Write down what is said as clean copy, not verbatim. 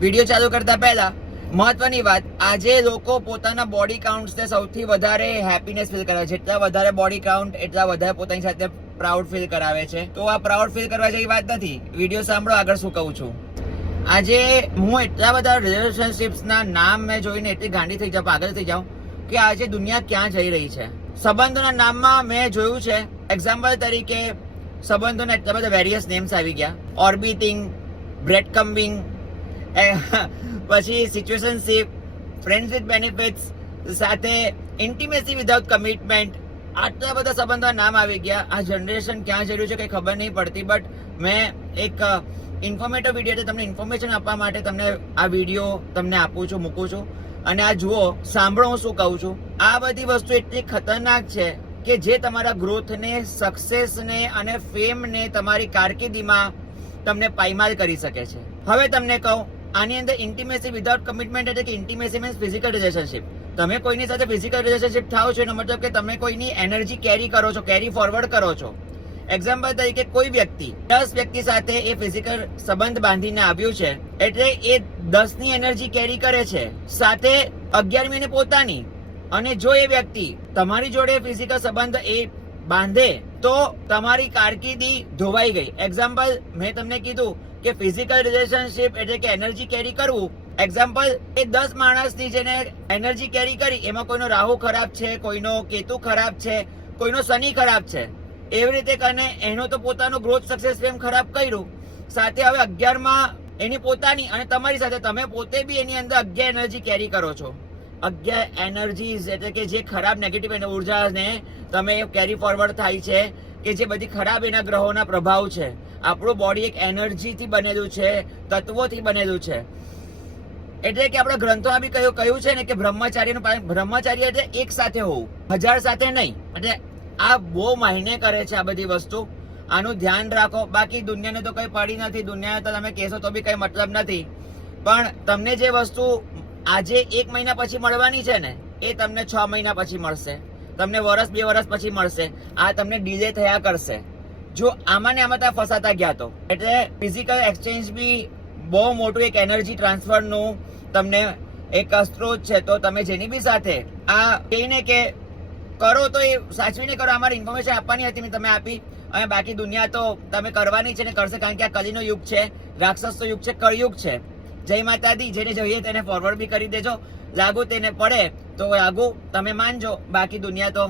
Video ચાલુ કરતા પહેલા મહત્વની વાત, આજે લોકો પોતાના બોડી કાઉન્ટ્સને સૌથી વધારે હેપીનેસ ફીલ કરાવે છે. જેટલા વધારે બોડી કાઉન્ટ એટલા વધારે પોતાની સાથે પ્રાઉડ ફીલ કરાવે છે. તો આ પ્રાઉડ ફીલ કરવા જેવી વાત નથી. વિડીયો સાંભળો, આગળ શું કહું છું. આજે હું એટલા બધા રિલેશનશિપ્સના નામ મેં જોઈને એટલી ગાંડી થઈ જાઉં, પાગલ થઈ જાઉં કે આજે દુનિયા ક્યાં જઈ રહી છે. સંબંધોના નામમાં મેં જોયું છે, એક્ઝામ્પલ તરીકે સંબંધોના એટલા બધા વેરિયસ નેમ્સ આવી ગયા. ઓર્બિટિંગ, બ્રેડ કમ્બિંગ, પછી સિચ્યુએશનશિપ, ફ્રેન્ડ્સ વિથ બેનિફિટ્સ, સાથે ઇન્ટિમેસી વિધાઉટ કમિટમેન્ટ. આટલા બધા સંબંધોના નામ આવી ગયા. આ જનરેશન ક્યાં જઈ રહ્યું છે કંઈ ખબર નહીં પડતી. બટ મેં એક ઇન્ફોર્મેટિવ વિડીયો છે, તમને ઇન્ફોર્મેશન આપવા માટે તમને આ વિડીયો તમને આપું છું, મૂકું છું. અને આ જુઓ, સાંભળો હું શું કહું છું. આ બધી વસ્તુ એટલી ખતરનાક છે કે જે તમારા ગ્રોથને, સક્સેસને અને ફેમને તમારી કારકિર્દીમાં તમને પાયમાલ કરી શકે છે. હવે તમને કહું, આની અંદર ઇન્ટિમેસી વિધાઉટ કમિટમેન્ટ એટલે કે ઇન્ટિમેસી મીન્સ ફિઝિકલ રિલેશનશિપ. તમે કોઈની સાથે ફિઝિકલ રિલેશનશિપ થાઓ છો એનો મતલબ કે તમે કોઈની એનર્જી કેરી કરો છો, કેરી ફોરવર્ડ કરો છો. એક્ઝામ્પલ તરીકે કોઈ વ્યક્તિ 10 વ્યક્તિ સાથે એ ફિઝિકલ સંબંધ બાંધીને આવ્યું છે એટલે એ 10 ની એનર્જી કેરી કરે છે, સાથે 11મી ને પોતાની. અને જો એ વ્યક્તિ તમારી જોડે ફિઝિકલ સંબંધ એ બાંધે તો તમારી કારકિર્દી ધોવાઈ ગઈ. એક્ઝામ્પલ મેં તમને કીધું કે ફિઝિકલ રિલેશનશિપ એટલે કે એનર્જી કેરી કરવું. એક્ઝામ્પલ, એ 10 માણસની જેને એનર્જી કેરી કરી એમાં કોઈનો રાહુ ખરાબ છે, કોઈનો કેતુ ખરાબ છે, કોઈનો શનિ ખરાબ છે. એવી રીતે કરીને એનો તો પોતાનો ગ્રોથ, સક્સેસ, ફેમ ખરાબ કર્યું. સાથે હવે 11માં એની પોતાની અને તમારી સાથે તમે પોતે બી એની અંદર 11 એનર્જી કેરી કરો છો. 11 એનર્જીઝ એટલે કે જે ખરાબ નેગેટિવ ઉર્જાને તમે કેરી ફોરવર્ડ થાય છે, કે જે બધી ખરાબ એના ગ્રહોના પ્રભાવ છે. આપણું બોડી એક એનર્જીથી બનેલું છે, તત્વોથી બનેલું છે. એટલે કે આપણા ગ્રંથોમાં બી કહ્યું છે ને કે બ્રહ્મચાર્ય એટલે એક સાથે હોવું, 1000 સાથે નહીં. એટલે આ બહુ માયને કરે છે આ બધી વસ્તુ. આનું ધ્યાન રાખો. બાકી દુનિયાને તો કંઈ પડી નથી, દુનિયાને તો તમે કહેશો તો બી કંઈ મતલબ નથી. પણ તમને જે વસ્તુ આજે 1 મહિના પછી મળવાની છે ને એ તમને 6 મહિના પછી મળશે, તમને વર્ષ 2 વર્ષ પછી મળશે. આ તમને ડિલે થયા કરશે જો આમાં ને આમાં ત્યાં ફસાતા ગયા તો. એટલે ફિઝિકલ એક્સચેન્જ બી બહુ મોટું એક એનર્જી ટ્રાન્સફરનું તમને એક સ્ત્રોત છે. તો તમે જેની બી સાથે આ કહીને કે કરો તો એ સાચવીને કરો. અમારી ઇન્ફોર્મેશન આપવાની હતી, મેં તમે આપી. અને બાકી દુનિયા તો તમે કરવાની છે ને કરશે, કારણ કે આ કલીનો યુગ છે, રાક્ષસનો યુગ છે, કળયુગ છે. જય માતાજી. જેને જોઈએ તેને ફોરવર્ડ બી કરી દેજો. લાગુ તેને પડે તો લાગુ, તમે માનજો. બાકી દુનિયા તો